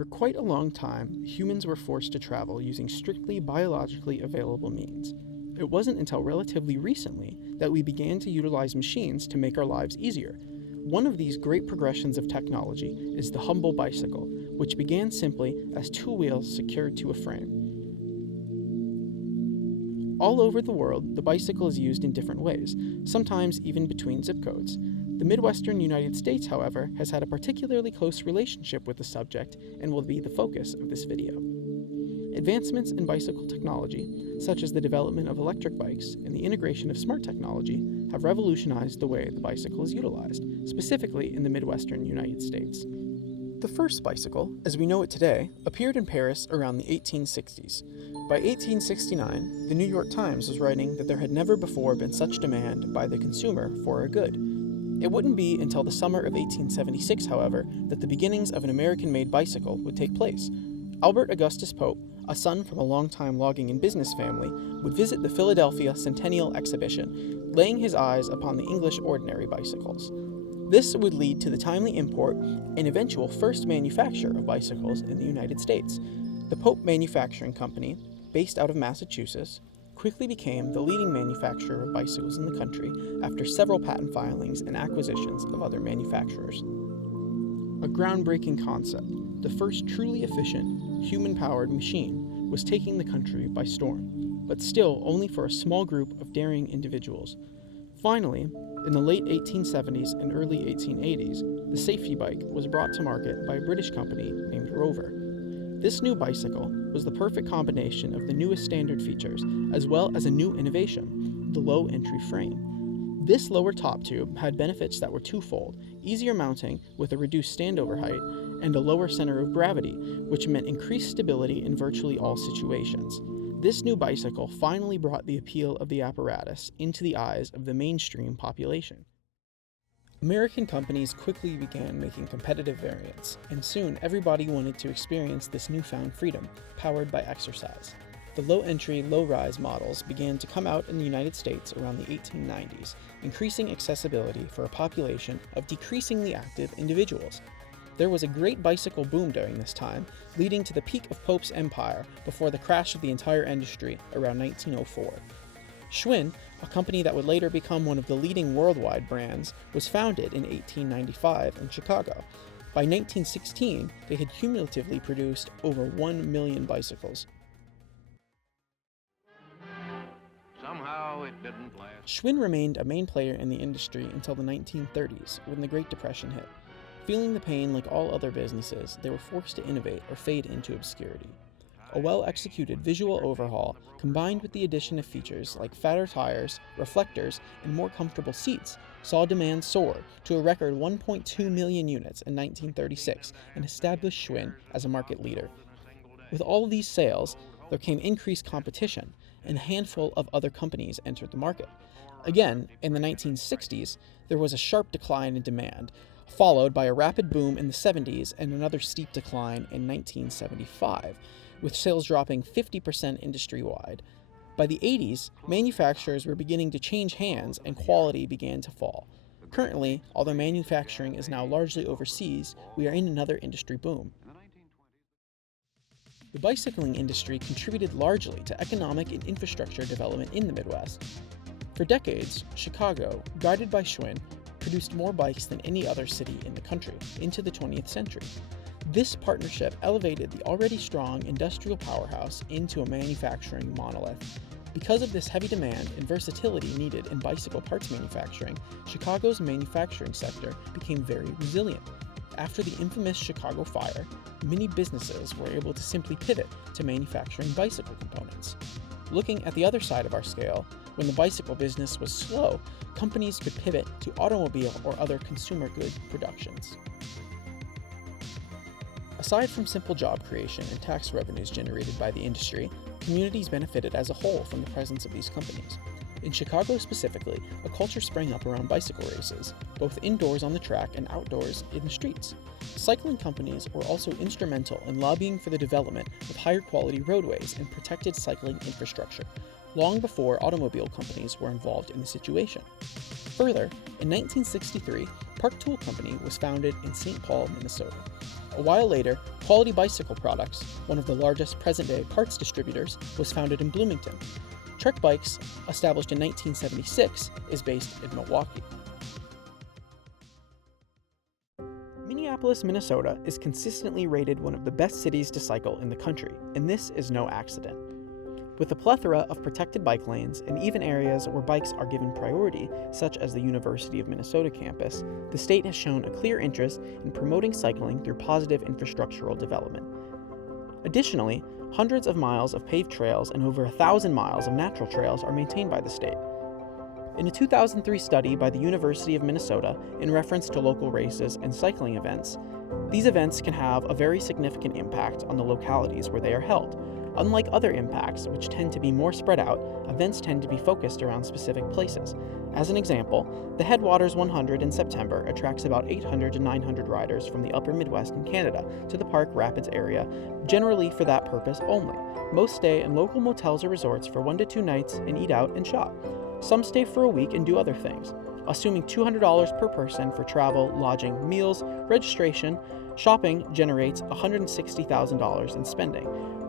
For quite a long time, humans were forced to travel using strictly biologically available means. It wasn't until relatively recently that we began to utilize machines to make our lives easier. One of these great progressions of technology is the humble bicycle, which began simply as two wheels secured to a frame. All over the world, the bicycle is used in different ways, sometimes even between zip codes. The midwestern United States, however, has had a particularly close relationship with the subject and will be the focus of this video. Advancements in bicycle technology, such as the development of electric bikes and the integration of smart technology, have revolutionized the way the bicycle is utilized, specifically in the midwestern United States. The first bicycle, as we know it today, appeared in Paris around the 1860s. By 1869, the New York Times was writing that there had never before been such demand by the consumer for a good. It wouldn't be until the summer of 1876, however, that the beginnings of an American-made bicycle would take place. Albert Augustus Pope, a son from a long-time logging and business family, would visit the Philadelphia Centennial Exhibition, laying his eyes upon the English ordinary bicycles. This would lead to the timely import and eventual first manufacture of bicycles in the United States. The Pope Manufacturing Company, based out of Massachusetts, quickly became the leading manufacturer of bicycles in the country after several patent filings and acquisitions of other manufacturers. A groundbreaking concept, the first truly efficient, human-powered machine, was taking the country by storm, but still only for a small group of daring individuals. Finally, in the late 1870s and early 1880s, the safety bike was brought to market by a British company named Rover. This new bicycle was the perfect combination of the newest standard features, as well as a new innovation, the low entry frame. This lower top tube had benefits that were twofold: easier mounting with a reduced standover height, and a lower center of gravity, which meant increased stability in virtually all situations. This new bicycle finally brought the appeal of the apparatus into the eyes of the mainstream population. American companies quickly began making competitive variants, and soon everybody wanted to experience this newfound freedom, powered by exercise. The low-entry, low-rise models began to come out in the United States around the 1890s, increasing accessibility for a population of decreasingly active individuals. There was a great bicycle boom during this time, leading to the peak of Pope's empire before the crash of the entire industry around 1904. Schwinn, a company that would later become one of the leading worldwide brands, was founded in 1895 in Chicago. By 1916, they had cumulatively produced over 1 million bicycles. Somehow it didn't last. Schwinn remained a main player in the industry until the 1930s, when the Great Depression hit. Feeling the pain like all other businesses, they were forced to innovate or fade into obscurity. A well-executed visual overhaul, combined with the addition of features like fatter tires, reflectors, and more comfortable seats, saw demand soar to a record 1.2 million units in 1936 and established Schwinn as a market leader. With all of these sales, there came increased competition, and a handful of other companies entered the market. Again, in the 1960s, there was a sharp decline in demand, followed by a rapid boom in the 70s and another steep decline in 1975. With sales dropping 50% industry-wide. By the 80s, manufacturers were beginning to change hands and quality began to fall. Currently, although manufacturing is now largely overseas, we are in another industry boom. The bicycling industry contributed largely to economic and infrastructure development in the Midwest. For decades, Chicago, guided by Schwinn, produced more bikes than any other city in the country into the 20th century. This partnership elevated the already strong industrial powerhouse into a manufacturing monolith. Because of this heavy demand and versatility needed in bicycle parts manufacturing, Chicago's manufacturing sector became very resilient. After the infamous Chicago fire, many businesses were able to simply pivot to manufacturing bicycle components. Looking at the other side of our scale, when the bicycle business was slow, companies could pivot to automobile or other consumer good productions. Aside from simple job creation and tax revenues generated by the industry, communities benefited as a whole from the presence of these companies. In Chicago specifically, a culture sprang up around bicycle races, both indoors on the track and outdoors in the streets. Cycling companies were also instrumental in lobbying for the development of higher quality roadways and protected cycling infrastructure, long before automobile companies were involved in the situation. Further, in 1963, Park Tool Company was founded in St. Paul, Minnesota. A while later, Quality Bicycle Products, one of the largest present-day parts distributors, was founded in Bloomington. Trek Bikes, established in 1976, is based in Milwaukee. Minneapolis, Minnesota is consistently rated one of the best cities to cycle in the country, and this is no accident. With a plethora of protected bike lanes and even areas where bikes are given priority, such as the University of Minnesota campus, the state has shown a clear interest in promoting cycling through positive infrastructural development. Additionally, hundreds of miles of paved trails and over 1,000 miles of natural trails are maintained by the state. In a 2003 study by the University of Minnesota in reference to local races and cycling events, these events can have a very significant impact on the localities where they are held. Unlike other impacts, which tend to be more spread out, events tend to be focused around specific places. As an example, the Headwaters 100 in September attracts about 800 to 900 riders from the upper Midwest and Canada to the Park Rapids area, generally for that purpose only. Most stay in local motels or resorts for 1 to 2 nights and eat out and shop. Some stay for a week and do other things. Assuming $200 per person for travel, lodging, meals, registration, shopping generates $160,000 in spending,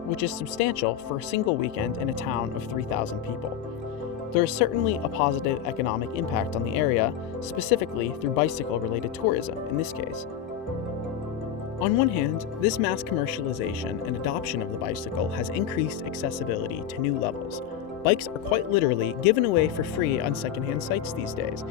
which is substantial for a single weekend in a town of 3,000 people. There is certainly a positive economic impact on the area, specifically through bicycle-related tourism in this case. On one hand, this mass commercialization and adoption of the bicycle has increased accessibility to new levels. Bikes are quite literally given away for free on secondhand sites these days.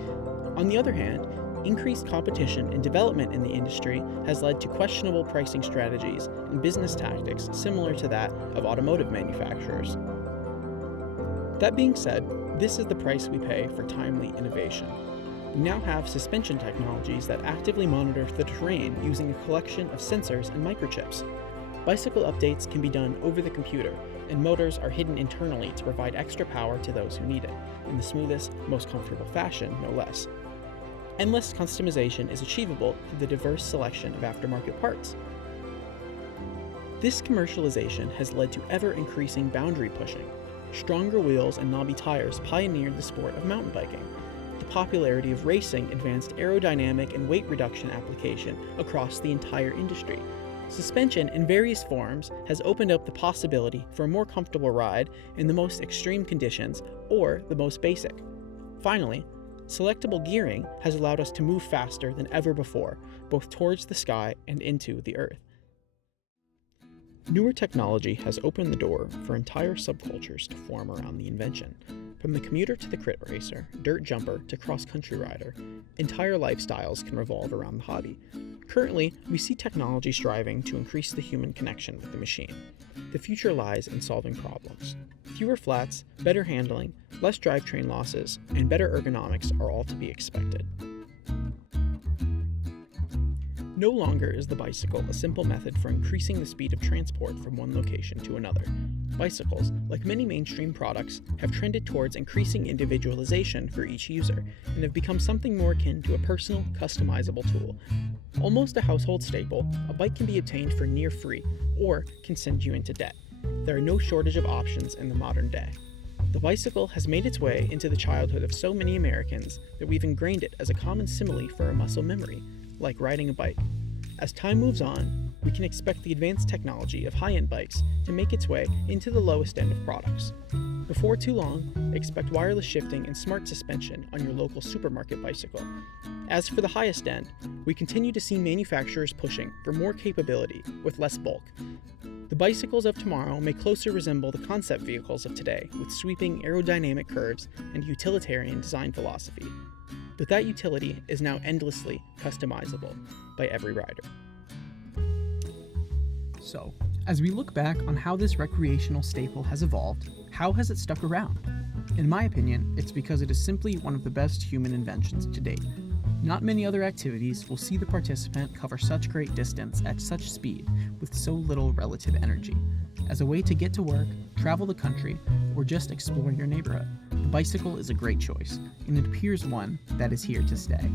On the other hand, increased competition and development in the industry has led to questionable pricing strategies and business tactics similar to that of automotive manufacturers. That being said, this is the price we pay for timely innovation. We now have suspension technologies that actively monitor the terrain using a collection of sensors and microchips. Bicycle updates can be done over the computer, and motors are hidden internally to provide extra power to those who need it, in the smoothest, most comfortable fashion, no less. Endless customization is achievable through the diverse selection of aftermarket parts. This commercialization has led to ever-increasing boundary pushing. Stronger wheels and knobby tires pioneered the sport of mountain biking. The popularity of racing advanced aerodynamic and weight reduction application across the entire industry. Suspension in various forms has opened up the possibility for a more comfortable ride in the most extreme conditions or the most basic. Finally, selectable gearing has allowed us to move faster than ever before, both towards the sky and into the earth. Newer technology has opened the door for entire subcultures to form around the invention. From the commuter to the crit racer, dirt jumper to cross-country rider, entire lifestyles can revolve around the hobby. Currently, we see technology striving to increase the human connection with the machine. The future lies in solving problems. Fewer flats, better handling, less drivetrain losses, and better ergonomics are all to be expected. No longer is the bicycle a simple method for increasing the speed of transport from one location to another. Bicycles, like many mainstream products, have trended towards increasing individualization for each user and have become something more akin to a personal, customizable tool. Almost a household staple, a bike can be obtained for near free or can send you into debt. There are no shortage of options in the modern day. The bicycle has made its way into the childhood of so many Americans that we've ingrained it as a common simile for our muscle memory, like riding a bike. As time moves on, we can expect the advanced technology of high-end bikes to make its way into the lowest end of products. Before too long, expect wireless shifting and smart suspension on your local supermarket bicycle. As for the highest end, we continue to see manufacturers pushing for more capability with less bulk. The bicycles of tomorrow may closer resemble the concept vehicles of today with sweeping aerodynamic curves and utilitarian design philosophy. But that utility is now endlessly customizable by every rider. So, as we look back on how this recreational staple has evolved, how has it stuck around? In my opinion, it's because it is simply one of the best human inventions to date. Not many other activities will see the participant cover such great distance at such speed with so little relative energy. As a way to get to work, travel the country, or just explore your neighborhood, the bicycle is a great choice, and it appears one that is here to stay.